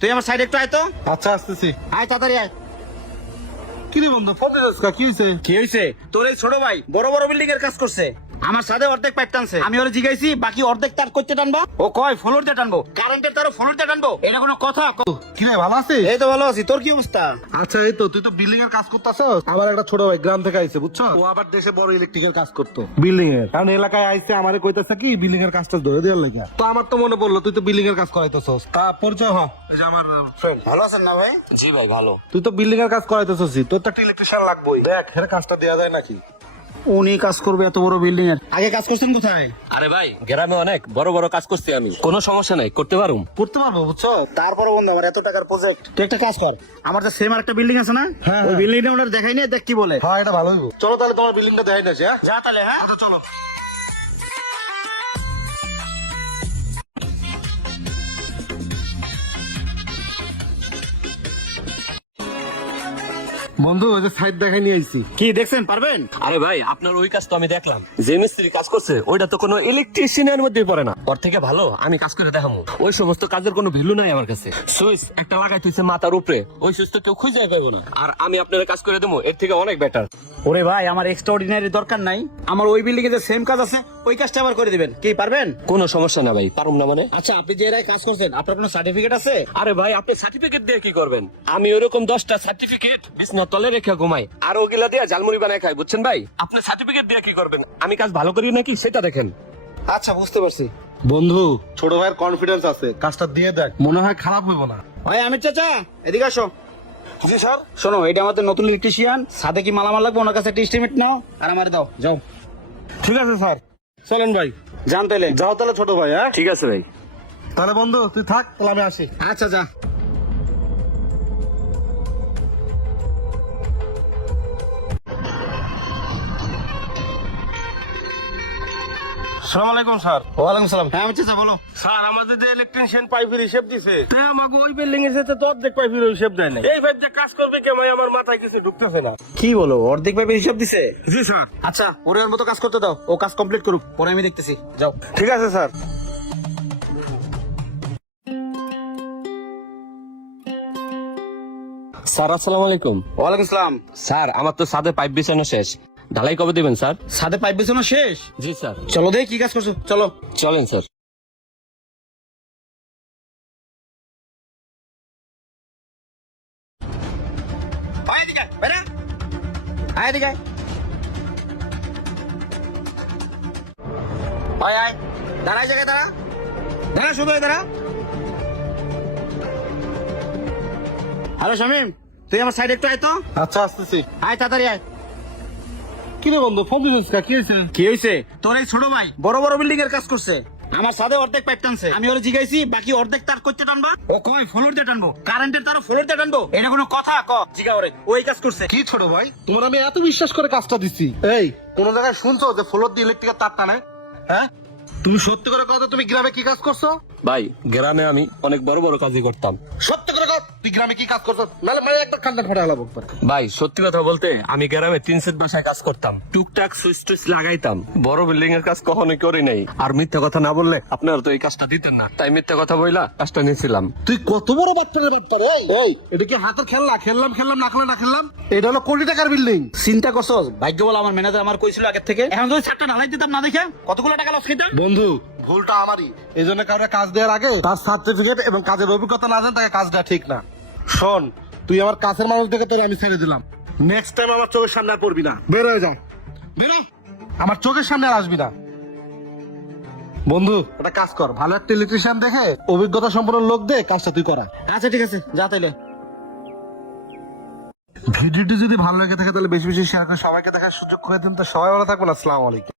তুই আমার সাইডে একটু আয় তো। আচ্ছা আসতেছি। আয় তাড়াতাড়ি আয়। কি রে বন্ধু ফোন দিছিস কি হইছে? কি হয়েছে? তোর এই ছোট ভাই বড় বড় বিল্ডিং এর কাজ করছে, আমার সাথে অর্ধেক পাইপ টানছে। আমি ওরে জিগাইছি বাকি অর্ধেক তার করতে টানবো, ও কয় ফ্লোর দিয়ে টানবো, কারেন্টের তারও ফ্লোর দিয়ে টানবো। এটা কোনো কথা? কি রে ভালো আছিস? এই তো ভালো আছি, তোর কি অবস্থা? আচ্ছা এই তো তুই তো বিল্ডিং এর কাজ করতেছস। আমার একটা ছোট ভাই গ্রাম থেকে আইছে বুঝছো, ও আবার দেশে বড় ইলেকট্রিকের কাজ করতো বিল্ডিং এর। কারণ এলাকায় আইছে আমারে কইতাছে কি বিল্ডিং এর কাজটা ধরে দেওয়ার লাগা। তো আমার তো মনে পড়লো তুই তো বিল্ডিং এর কাজ করাইতেছস, তা পরিচয় হ। এই যে আমার ফ্রেন্ড। ভালো আছেন না ভাই? জি ভাই ভালো। তুই তো বিল্ডিং এর কাজ করাইতেছস, তোর তো একটা ইলেকট্রিশিয়ান লাগবেই। দেখ এর কাজটা দেয়া যায় নাকি? উনি কাজ করবে এত বড় বিল্ডিং এর? আগে কাজ করছেন কোথায়? আরে ভাই গ্রামে অনেক বড় বড় কাজ করছি আমি, কোনো সমস্যা নাই, করতে পারুম। করতে পারবো বুঝছো। তারপরে বন্ধু আমার এত টাকার প্রজেক্ট, তুই একটা কাজ কর, আমার যে সেম একটা বিল্ডিং আছে না, হ্যাঁ, ওই হ্যাঁ। বিল্ডিংটা ওনার দেখাই নিয়ে দেখ কি বলে। হ্যাঁ এটা ভালো হইব। চলো তাহলে তোমার বিল্ডিংটা দেখাই না। হ্যাঁ যা তাহলে। হ্যাঁ আচ্ছা চলো। বন্ধু ওই যে সাইড দেখাই নিয়ে আইছি। কি দেখছেন, পারবেন? আরে ভাই আপনার ওই কাজ তো আমি দেখলাম, যে মিস্ত্রি কাজ করছে ওইটা তো কোনো ইলেকট্রিশিয়ানের মধ্যে পড়ে না। ওর থেকে ভালো আমি কাজ করে দেখাবো। ওই সমস্ত কাজের কোনো ভ্যালু নাই আমার কাছে। সুইচ একটা লাগাই তুইছে মাথার উপরে, ওই সুইচ তো কেউ খুঁজে পাইবো না, আর আমি আপনার কাজ করে দেবো এর থেকে অনেক বেটার। ওরে ভাই আমার এক্সট্রাঅর্ডিনারি দরকার নাই, আমার ওই বিল্ডিং এ যে সেম কাজ আছে ওই কাজটা আবার করে দিবেন। কি পারবেন? কোনো সমস্যা না ভাই, পারুম না মানে? আচ্ছা আপনি যে এরাই কাজ করছেন আপনার কোনো সার্টিফিকেট আছে? আরে ভাই আপনি সার্টিফিকেট দিয়ে কি করবেন? আমি ওরকম 10টা সার্টিফিকেট বিছনার তলে রেখে ঘুমাই, আর ওগুলা দিয়ে ঝালমুড়ি বানায় খাই, বুঝছেন ভাই? আপনি সার্টিফিকেট দিয়ে কি করবেন? আমি কাজ ভালো করি নাকি সেটা দেখেন। আচ্ছা বুঝতে পারছি। বন্ধু ছোট ভাইয়ের কনফিডেন্স আছে, কাজটা দিয়ে দেখ, মনে হয় খারাপ হইব না। ভাই আমির চাচা এদিকে আসো। জি স্যার। শোনো এটা আমাদের নতুন ইলেকট্রিশিয়ান, সাথে কি মালামাল লাগবে ওনার কাছে একটা এস্টিমেট নাও আর আমার দাও, যাও। ঠিক আছে স্যার, চলেন ভাই। জান তাইলে। যাও তাহলে ছোট ভাই। হ্যাঁ ঠিক আছে ভাই। তাহলে বন্ধু তুই থাক, তাহলে আমি আসি। আচ্ছা যা। আসসালামু আলাইকুম স্যার। ওয়ালাইকুম সালাম। হ্যাঁ আমির চাচা বলো। স্যার আমাদের যে ইলেকট্রিশিয়ান পাইপের হিসেব দিছে, তা আমাকে ওই বিল্ডিং এর সাথে তো অর্ধেক পাইপের হিসেব দেয় না। এই পাইপ যে কাজ করবে কেমন আমার মাথায় কিছু ঢুকতেছে না। কি বলো, অর্ধেক পাইপের হিসাব দিছে? জি স্যার। আচ্ছা ওর মতো কাজ করতে দাও, ও কাজ কমপ্লিট করুক, পরে আমি দেখতেছি, যাও। ঠিক আছে স্যার। স্যার আসসালামু আলাইকুম। ওয়ালাইকুম সালাম। স্যার আমার তো ছাদে পাইপ বিছানো শেষ, ঢালাই কবে দিবেন স্যার? সাথে পাইপ বেছানো শেষ? জি স্যার। চলো দেখি কি কাজ করছো, চলো। চলেন স্যার। আয় এদিকে আয়, বেরা। আয় এদিকে আয়। আয় আয়, দাঁড়া এই জায়গায় দাঁড়া, দাঁড়া শুধু দাঁড়া। হ্যালো শামিম, তুই আমার সাইডে একটু আয় তো। আচ্ছা আসতেছি। আয় তাড়াতাড়ি আয়। কি রে বন্ধু ফোন দিছিস কি হয়েছে? কি হয়েছে? তোর এই ছোট ভাই বড় বড় বিল্ডিং এর কাজ করছে, আমার সাথে অর্ধেক পাইপ টানছে। আমি ওরে জিগাইছি বাকি অর্ধেক তার করতে টানবা, ও কয় ফ্লোর দিয়ে টানবো, কারেন্টের তারও ফ্লোর দিয়ে টানবো। এটা কোনো কথা? জিগা ওরে, ওই কাজ করছে। কি ছোট ভাই, তোমার আমি এত বিশ্বাস করে কাজটা দিচ্ছি, এই কোন জায়গায় শুনছো যে ফ্লোর দিয়ে ইলেকট্রিকের তার টানে? হ্যাঁ তুমি সত্যি করে কথা, তুমি গ্রামে কি কাজ করছো? ভাই গ্রামে আমি অনেক বড় বড় কাজই করতাম। সত্যি করে কথা, তুই গ্রামে কি কাজ করছো? নালে মানে একটা খান্ডা ফাটা হলাম। ভাই সত্যি কথা বলতে আমি গ্রামে 3 সেট বাসায় কাজ করতাম, টুকটাক সুইচ টুইচ লাগাইতাম, বড় বিল্ডিং এর কাজ কখনোই করি নাই। আর মিথ্যা কথা না বললে আপনারা তো এই কাজটা দিতেন না, তাই মিথ্যা কথা বইলা কাজটা নিয়েছিলাম। তুই কত বড় বাচ্চাদের ব্যাপার? এই এটা কি হাতের খেলনা? খেললাম খেললাম না খেললাম না খেললাম, এটা হলো কোটি টাকার বিল্ডিং। চিন্তা করছো? ভাগ্য বল আমার ম্যানেজার আমার কইছিল আগের থেকে, এখন যদি ছাড়টা ঢালাই দিতাম না দেখে কতগুলো টাকা লস খেতাম। বন্ধু ভুলটা আমারই, এই জন্য কারো কাজ দেওয়ার আগে তার সার্টিফিকেট এবং কাজের অভিজ্ঞতা না জান তাকে কাজটা ঠিক না। শোন তুই আমার কাছের মানুষ দেখে তোর আমি ছেড়ে দিলাম, নেক্সট টাইম আমার চোখের সামনে আর পড়বি না। বের হয়ে যাও, বেরো, আমার চোখের সামনে আর আসবি না। বন্ধু একটা কাজ কর, ভালো একটা ইলেকট্রিশিয়ান দেখে অভিজ্ঞতা সম্পন্ন লোক দে কাজটা তুই করা। আচ্ছা ঠিক আছে, যা তাইলে। ভিডিওটি যদি ভালো লেগে থাকে তাহলে বেশি বেশি শেয়ার করে সবাইকে দেখার সুযোগ করে দিন। তো সবাই ভালো থাকবেন, আসসালামু আলাইকুম।